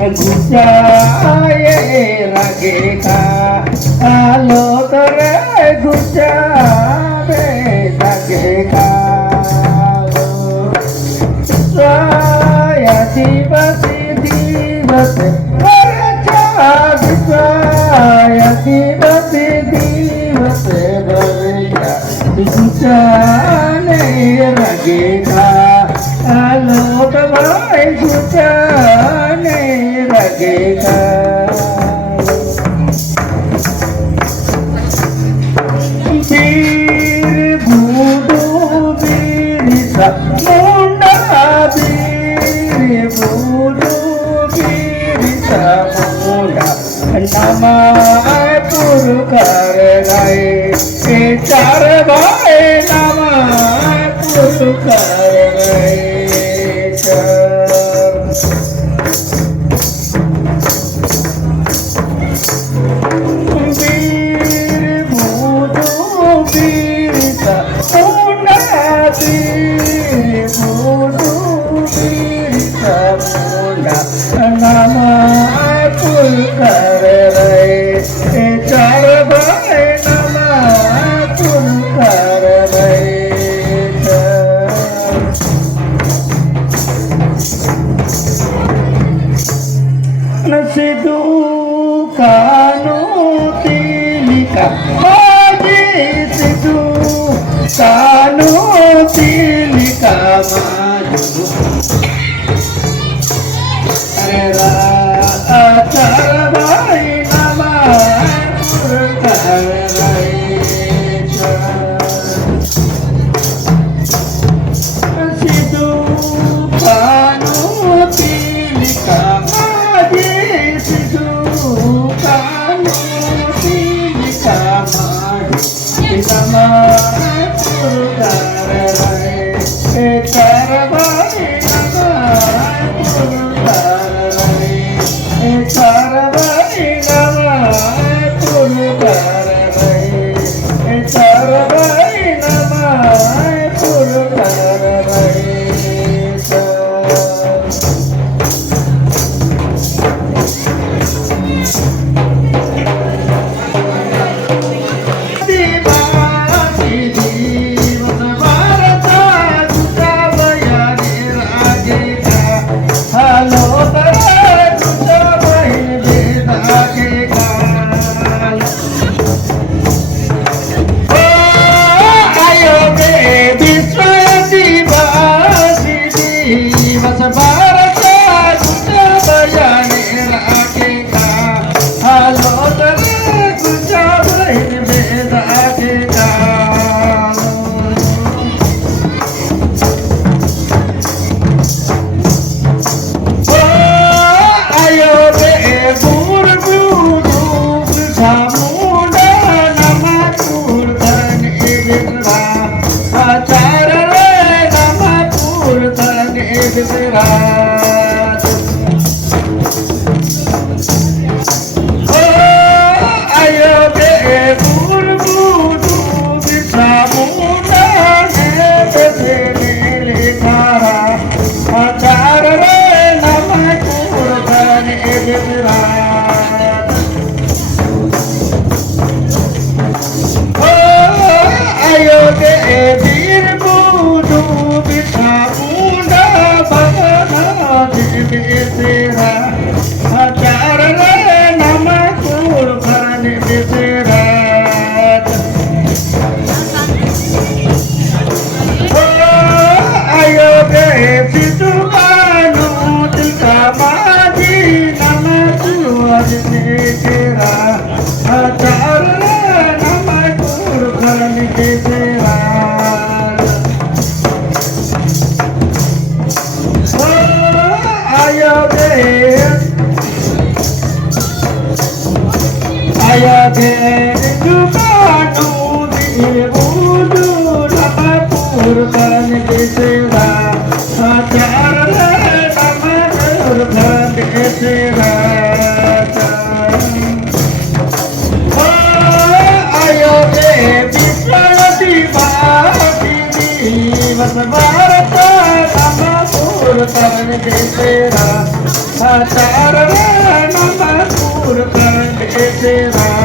गुस्साए लगेगा आलो तोरे गुस्साए लगेगा saya tiba-tiba berkaca saya tiba-tiba berkaca hujan regina halo teman hujan regina bir budu birisa munda bir budu birisa munda nama purkar gaye चार भाई nama purkar gaye nama purkar gaye चार भाई nama purkar gaye nasidu kanu tilika maji sidu kanu tilika maju era acar bhai nama purkar gaye sidu kanu tilika maji sidu kanu tilika maju nama purkar gaye चार भाई nama purkar gaye चार भाई nama purkar gaye चार भाई nama purkar gaye Bharat nama purkar gaye चार नम पूर कंडे तेरा